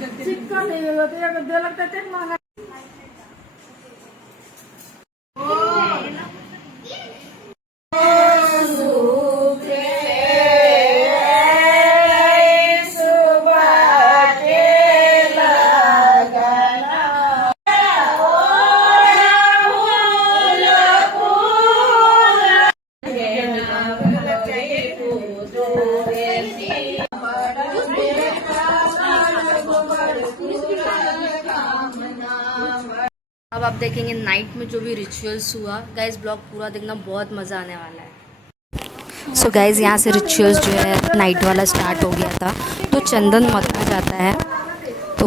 चिक्का नहीं होता है, दे लगता है महंगा। अब आप देखेंगे नाइट में जो भी रिचुअल्स हुआ। गाइस ब्लॉग पूरा देखना, बहुत मज़ा आने वाला है। सो गाइस यहाँ से रिचुअल्स जो है नाइट वाला स्टार्ट हो गया था। तो चंदन मथा जाता है, तो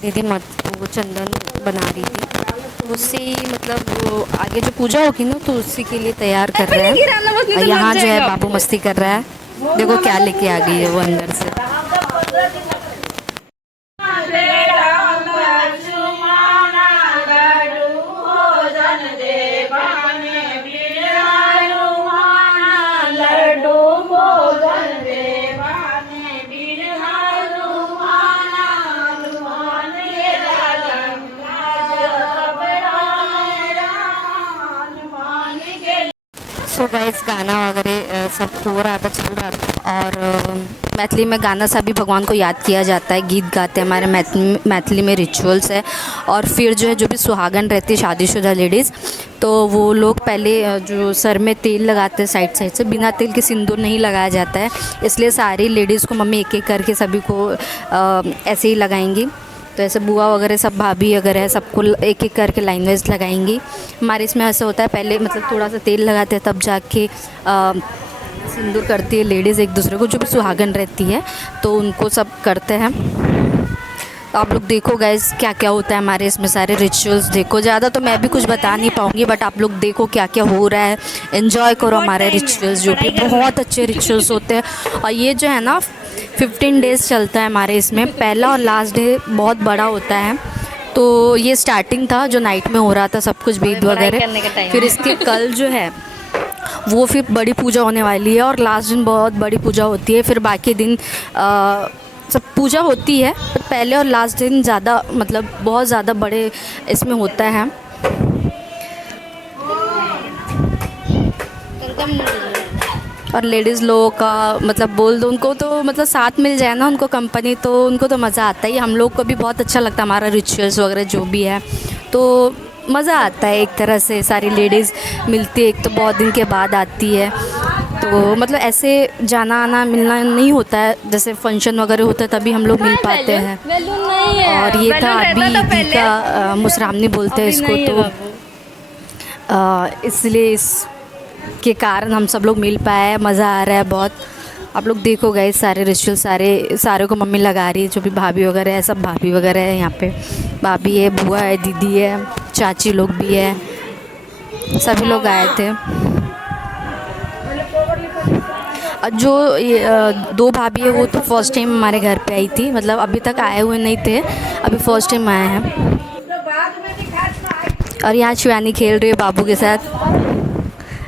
दीदी मत वो चंदन बना रही थी, तो उससे मतलब वो आगे जो पूजा होगी ना, तो उसी के लिए तैयार कर रहे हैं। यहाँ जो है बाबू मस्ती कर रहा है, देखो क्या लेके आ गई है वो अंदर से। सो गाइस गाना वगैरह सब हो रहा था, चल रहा था। और मैथिली में गाना सभी भगवान को याद किया जाता है, गीत गाते हैं, हमारे मैथिली में रिचुअल्स है। और फिर जो है जो भी सुहागन रहती है शादीशुदा लेडीज़, तो वो लोग पहले जो सर में तेल लगाते हैं साइड साइड से, बिना तेल के सिंदूर नहीं लगाया जाता है, इसलिए सारी लेडीज़ को मम्मी एक एक करके सभी को ऐसे ही लगाएंगी। तो ऐसे बुआ वगैरह सब भाभी वगैरह है, सबको एक एक करके लाइन वाइज लगाएंगी। हमारे इसमें ऐसा होता है, पहले मतलब थोड़ा सा तेल लगाते हैं, तब जाके सिंदूर करती है लेडीज़ एक दूसरे को, जो भी सुहागन रहती है तो उनको सब करते हैं। तो आप लोग देखो गाइस क्या क्या होता है हमारे इसमें, सारे रिचुअल्स देखो। ज़्यादा तो मैं भी कुछ बता नहीं पाऊँगी, बट आप लोग देखो क्या क्या हो रहा है, एंजॉय करो हमारे रिचुअल्स, जो भी बहुत अच्छे रिचुअल्स होते हैं। और ये जो है ना 15 डेज़ चलता है हमारे इसमें, पहला और लास्ट डे बहुत बड़ा होता है। तो ये स्टार्टिंग था जो नाइट में हो रहा था सब कुछ बीत वगैरह, फिर इसके कल जो है वो फिर बड़ी पूजा होने वाली है, और लास्ट दिन बहुत बड़ी पूजा होती है। फिर बाकी दिन सब पूजा होती है, पर पहले और लास्ट दिन ज़्यादा मतलब बहुत ज़्यादा बड़े इसमें होता है। और लेडीज़ लोगों का मतलब बोल दो उनको, तो मतलब साथ मिल जाए ना उनको कंपनी, तो उनको तो मज़ा आता ही। हम लोग को भी बहुत अच्छा लगता है हमारा रिचुअल्स वगैरह जो भी है, तो मज़ा आता है एक तरह से। सारी लेडीज़ मिलती है, एक तो बहुत दिन के बाद आती है, तो मतलब ऐसे जाना आना मिलना नहीं होता है, जैसे फंक्शन वगैरह होता है तभी हम लोग मिल पाते हैं। और ये था अभी दी का मुसरामनी बोलते हैं इसको, तो इसलिए इसके कारण हम सब लोग मिल पाए, मज़ा आ रहा है बहुत। आप लोग देखो गाइस सारे रिचुअल सारे को मम्मी लगा रही है, जो भी भाभी वगैरह है सब भाभी वगैरह है यहाँ पे, भाभी है, बुआ है, दीदी है, चाची लोग भी है, सभी लोग आए थे। जो ये 2 भाभी है वो तो फर्स्ट टाइम हमारे घर पे आई थी, मतलब अभी तक आए हुए नहीं थे, अभी फर्स्ट टाइम आए हैं। और यहाँ शिवानी खेल रही है बाबू के साथ,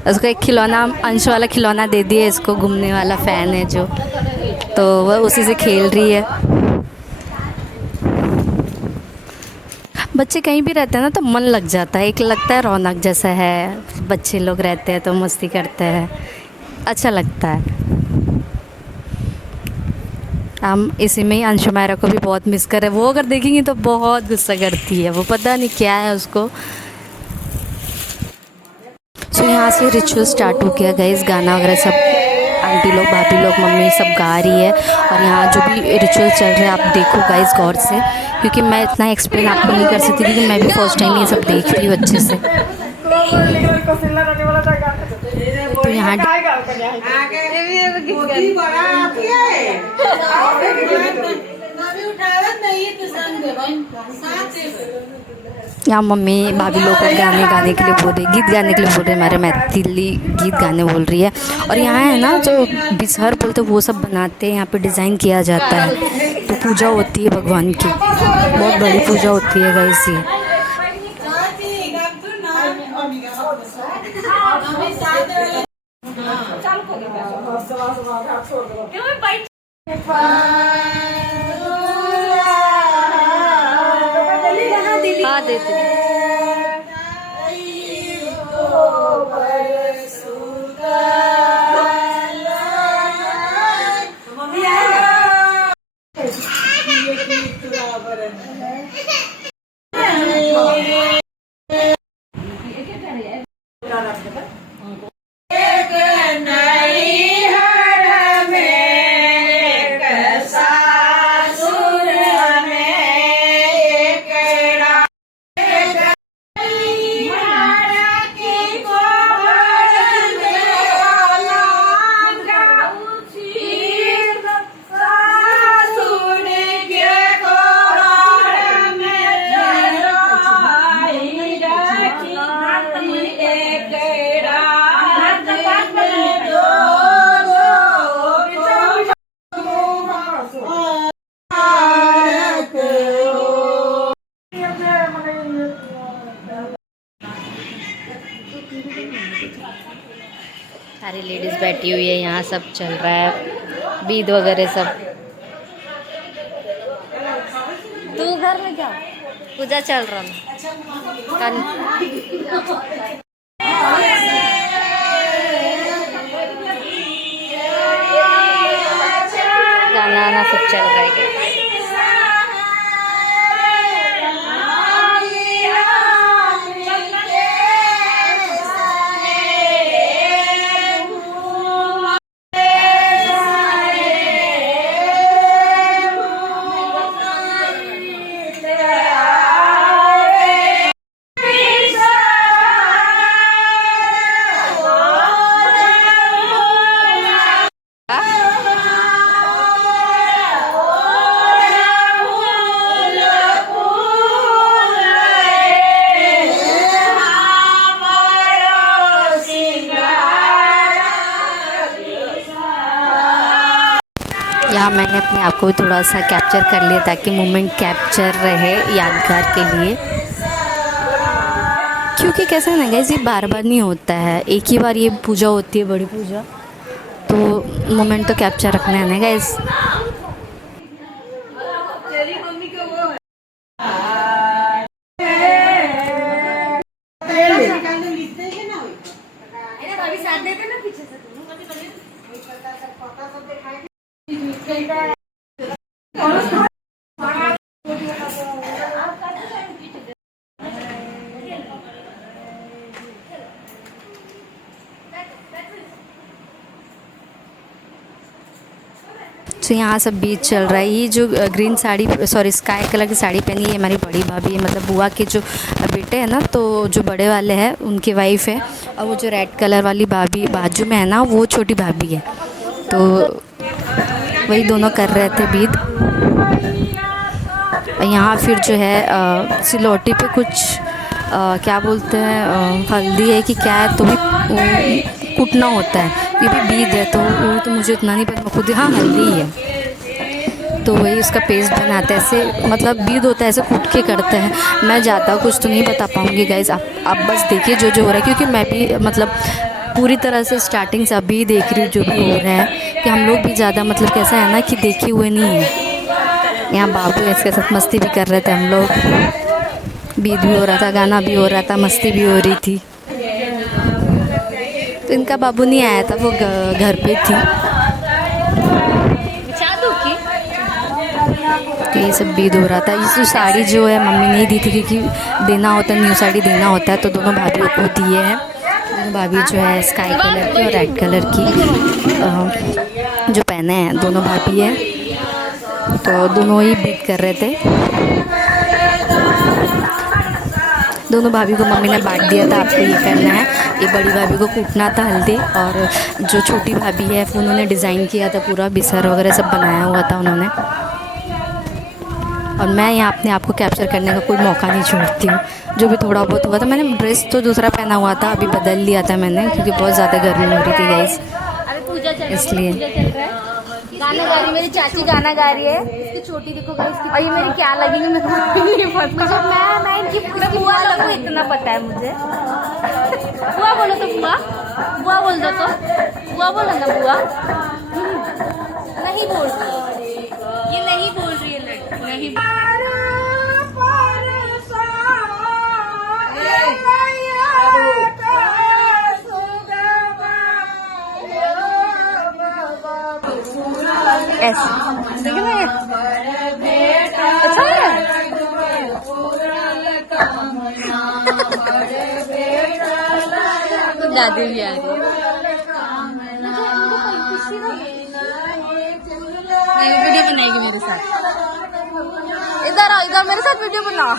उसको एक खिलौना अंश वाला खिलौना दे दिया, इसको घूमने वाला फ़ैन है जो, तो वह उसी से खेल रही है। बच्चे कहीं भी रहते हैं ना तो मन लग जाता है, एक लगता है रौनक जैसा है, बच्चे लोग रहते हैं तो मस्ती करते हैं, अच्छा लगता है। हम इसी में ही अंशुमायरा को भी बहुत मिस कर रहे हैं, वो अगर देखेंगी तो बहुत गुस्सा करती है, वो पता नहीं क्या है उसको। सो यहाँ से रिचुअल स्टार्ट हो गया गाइस, गाना वगैरह सब आंटी लोग, भाभी लोग, मम्मी सब गा रही है। और यहाँ जो भी रिचुअल चल रहा है आप देखो गाइस गौर से, क्योंकि मैं इतना एक्सप्लेन आपको नहीं कर सकती, क्योंकि मैं भी फर्स्ट टाइम ये सब देख रही हूँ अच्छे से। तो यहाँ यहाँ मम्मी भाभी लोग को गाने के लिए बोल रही, गीत गाने के लिए बोल रही, हमारे मैथिली गीत गाने बोल रही है। और यहाँ है ना जो बिसहर बोलते वो सब बनाते हैं, यहाँ पे डिज़ाइन किया जाता है, तो पूजा होती है भगवान की, बहुत बड़ी पूजा होती है गाइस ये। गा देती हूँ। सारी लेडीज़ बैठी हुई है यहाँ, सब चल रहा है बीद वगैरह सब। तू घर में क्या पूजा चल रहा है? गाना आना सब चल रहा है। यहाँ मैंने अपने आप को भी थोड़ा सा कैप्चर कर लिया ताकि मोमेंट कैप्चर रहे यादगार के लिए, क्योंकि कैसा है ना गाइस, ये बार बार नहीं होता है, एक ही बार ये पूजा होती है, बड़ी पूजा, तो मोमेंट तो कैप्चर रखना है ना गाइस। तो यहाँ सब बीच चल रहा है। ये जो green sari, sorry sky colour की साड़ी पहनी है हमारी बड़ी भाभी है, मतलब बुआ के जो बेटे हैं ना, तो जो बड़े वाले हैं उनकी वाइफ है, और वो जो रेड कलर वाली भाभी बाजू में है ना, वो छोटी भाभी है। तो वही दोनों कर रहे थे बीद। यहाँ फिर जो है सिलौटी पे कुछ क्या बोलते हैं, हल्दी है कि क्या है, तो भी कूटना होता है, ये भी बीद है, तो वो तो मुझे इतना नहीं पता, मैं खुद, हाँ हल्दी ही है, तो वही उसका पेस्ट बनाते हैं, ऐसे मतलब बीद होता है, ऐसे कूट के करते हैं। मैं ज़्यादा कुछ तो नहीं बता पाऊँगी गाइज़, आप बस देखिए जो जो हो रहा है, क्योंकि मैं भी मतलब पूरी तरह से स्टार्टिंग से अभी देख रही हूँ जो भी हो रहा है, कि हम लोग भी ज़्यादा मतलब कैसा है ना कि देखे हुए नहीं है। यहाँ बाबू इसके साथ मस्ती भी कर रहे थे हम लोग, बीद भी हो रहा था, गाना भी हो रहा था, मस्ती भी हो रही थी। तो इनका बाबू नहीं आया था, वो घर पे थी। तो ये सब बीद हो रहा था। ये साड़ी जो है मम्मी नहीं दी थी, क्योंकि देना होता है, न्यू साड़ी देना होता है, तो दोनों भाभीयों को दिए हैं। दोनों भाभी जो है स्काई कलर की और रेड कलर की जो पहने हैं, दोनों भाभी है, तो दोनों ही बीद कर रहे थे। दोनों भाभी को मम्मी ने बांट दिया था, आपको ये करना है। ये बड़ी भाभी को कूटना था हल्दी, और जो छोटी भाभी है उन्होंने डिज़ाइन किया था, पूरा बिसर वगैरह सब बनाया हुआ था उन्होंने। और मैं यहाँ अपने आप को कैप्चर करने का कोई मौका नहीं छोड़ती हूँ। जो भी थोड़ा बहुत हुआ था, मैंने ड्रेस तो दूसरा पहना हुआ था, अभी बदल लिया था मैंने, क्योंकि बहुत ज़्यादा गर्मी हो रही थी गाइस, इसलिए। गाना गा रही, मेरी चाची गाना गा रही है, इसकी छोटी देखो इसकी, और ये मेरी क्या लगेगी, मैं इनकी बुआ लगूँ इतना पता है मुझे। बुआ बोलो तो, बुआ बुआ बोल दो तो, बुआ बोलो ना, बुआ नहीं बोल रही, ये नहीं बोल रही है लड़की, नहीं ऐसे देखे ना ये अच्छा है। दादी भी आ रही है, वीडियो बनाएगी मेरे साथ। इधर आओ, इधर मेरे साथ वीडियो बनाओ।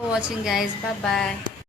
Watching guys, bye bye.